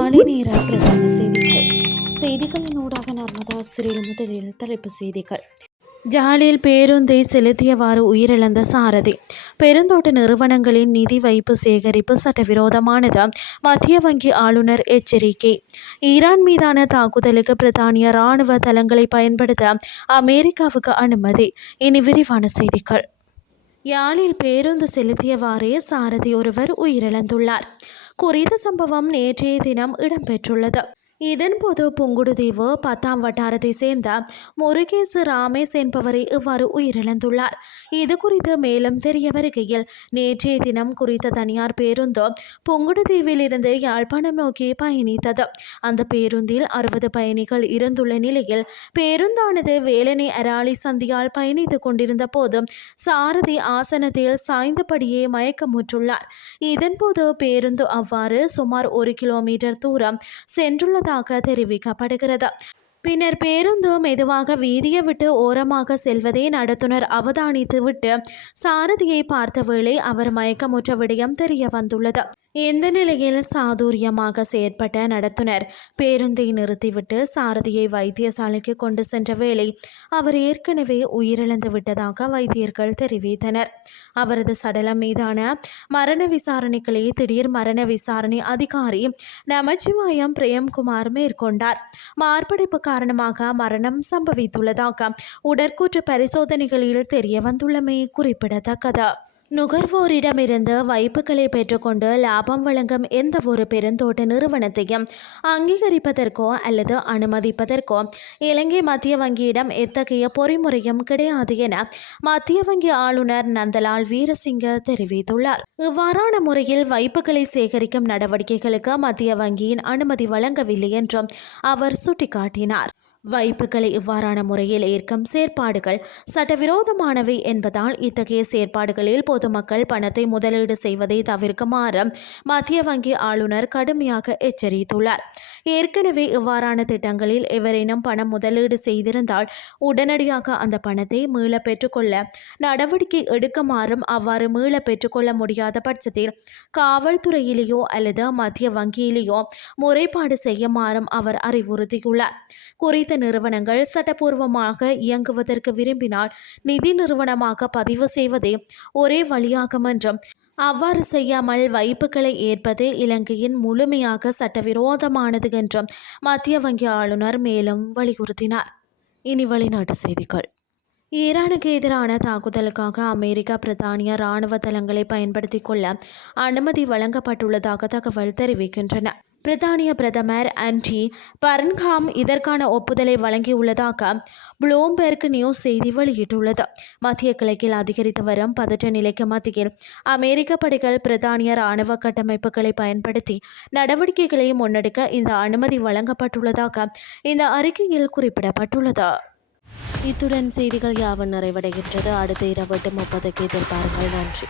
காலை நேர பிரதான செய்திகளின் ஊடாக நர்மதா சிறில் முதலில் தலைப்பு செய்திகள். ஜாலில் பேருந்தை செலுத்தியவாறு உயிரிழந்த சாரதி. பெருந்தோட்ட நிறுவனங்களின் நிதி வைப்பு சேகரிப்பு சட்டவிரோதமானது, மத்திய வங்கி ஆளுநர் எச்சரிக்கை. ஈரான் மீதான தாக்குதலுக்கு பிரித்தானிய இராணுவ தளங்களை பயன்படுத்த அமெரிக்காவுக்கு அனுமதி. இனி விரிவான செய்திகள். யாழில் பேருந்து செலுத்தியவாறே சாரதி ஒருவர் உயிரிழந்துள்ளார். குறித்த சம்பவம் நேற்றைய தினம் இடம்பெற்றுள்ளது. இதன்போது புங்குடுதீவு 10ஆம் வட்டாரத்தை சேர்ந்த முருகேசு ராமேஷ் என்பவரை இவ்வாறு உயிரிழந்துள்ளார். இது குறித்து மேலும் தெரிய வருகையில், நேற்றைய தினம் குறித்த தனியார் பேருந்து புங்குடுதீவில் இருந்து யாழ்ப்பாணம் நோக்கி பயணித்தது. அந்த பேருந்தில் 60 பயணிகள் இருந்துள்ள நிலையில் பேருந்தானது வேலனை அராளி சந்தியால் பயணித்துக் கொண்டிருந்த போது சாரதி ஆசனத்தில் சாய்ந்தபடியே மயக்கமுற்றுள்ளார். இதன்போது பேருந்து அவ்வாறு சுமார் 1 கிலோமீட்டர் தூரம் சென்றுள்ளது தெரிவிக்கப்படுகிறது. பின்னர் பேருந்து மெதுவாக வீதியை விட்டு ஓரமாக செல்வதை நடத்துனர் அவதானித்து விட்டு சாரதியை பார்த்த வேளை அவர் மயக்கமுற்ற விடயம் தெரிய வந்துள்ளது. இந்த நிலையில் சாதுரியமாக செயற்பட்ட நடத்துனர் பேருந்தை நிறுத்திவிட்டு சாரதியை வைத்தியசாலைக்கு கொண்டு சென்ற வேளை அவர் ஏற்கனவே உயிரிழந்து விட்டதாக வைத்தியர்கள் தெரிவித்தனர். அவரது சடலம் மீதான மரண விசாரணைகளை திடீர் மரண விசாரணை அதிகாரி நமச்சிவாயம் பிரேம்குமார் மேற்கொண்டார். மார்படைப்பு காரணமாக மரணம் சம்பவித்துள்ளதாக உடற்கூற்று பரிசோதனைகளில் தெரிய வந்துள்ளமை குறிப்பிடத்தக்கது. நுகர்வோரிடமிருந்து வைப்புகளை பெற்றுக்கொண்டு லாபம் வழங்கும் எந்த ஒரு பெருந்தோட்ட நிறுவனத்தையும் அங்கீகரிப்பதற்கோ அல்லது அனுமதிப்பதற்கோ இலங்கை மத்திய வங்கியிடம் எத்தகைய பொறிமுறையும் கிடையாது என மத்திய வங்கி ஆளுநர் நந்தலால் வீரசிங்க தெரிவித்துள்ளார். இவ்வாறான முறையில் வைப்புகளை சேகரிக்கும் நடவடிக்கைகளுக்கு மத்திய வங்கியின் அனுமதி வழங்கவில்லை என்றும் அவர் சுட்டிக்காட்டினார். வைப்புகளை இவ்வாறான முறையில் ஏற்கும் செயற்பாடுகள் சட்டவிரோதமானவை என்பதால் இத்தகைய செயற்பாடுகளில் பொதுமக்கள் பணத்தை முதலீடு செய்வதை தவிர்க்குமாறு மத்திய வங்கி ஆளுநர் கடுமையாக எச்சரித்துள்ளார். ஏற்கனவே இவ்வாறான திட்டங்களில் எவரேனும் பணம் முதலீடு செய்திருந்தால் உடனடியாக அந்த பணத்தை மீள பெற்றுக்கொள்ள நடவடிக்கை எடுக்குமாறும், அவ்வாறு மீள பெற்றுக்கொள்ள முடியாத பட்சத்தில் காவல்துறையிலேயோ அல்லது மத்திய வங்கியிலேயோ முறைப்பாடு செய்யுமாறும் அவர் அறிவுறுத்தியுள்ளார். குறித்த நிறுவனங்கள் சட்டப்பூர்வமாக இயங்குவதற்கு விரும்பினால் நிதி நிறுவனமாக பதிவு செய்வதே ஒரே வழியாகும் என்றும், அவ்வாறு செய்யாமல் வைப்புகளை ஏற்பது இலங்கையின் முழுமையாக சட்டவிரோதமானது என்றும் மத்திய வங்கி ஆளுநர் மேலும் வலியுறுத்தினார். இனி வெளிநாட்டு செய்திகள். ஈரானுக்கு எதிரான தாக்குதலுக்காக அமெரிக்கா பிரித்தானிய இராணுவ தளங்களை பயன்படுத்திக் கொள்ள அனுமதி வழங்கப்பட்டுள்ளதாக தகவல் தெரிவிக்கின்றன. பிரித்தானிய பிரதமர் ஆண்டி பர்ன்ஹாம் இதற்கான ஒப்புதலை வழங்கியுள்ளதாக ப்ளூம்பெர்க் நியூஸ் செய்தி வெளியிட்டுள்ளது. மத்திய கிழக்கில் அதிகரித்து வரும் பதற்ற நிலைக்கு மத்தியில் அமெரிக்க படைகள் பிரித்தானிய இராணுவ கட்டமைப்புகளை பயன்படுத்தி நடவடிக்கைகளை முன்னெடுக்க இந்த அனுமதி வழங்கப்பட்டுள்ளதாக இந்த அறிக்கையில் குறிப்பிடப்பட்டுள்ளது. இத்துடன் செய்திகள் யாவும் நிறைவடைகின்றது. அடுத்த இரவு 8:30 எதிர்பாருங்கள். நன்றி.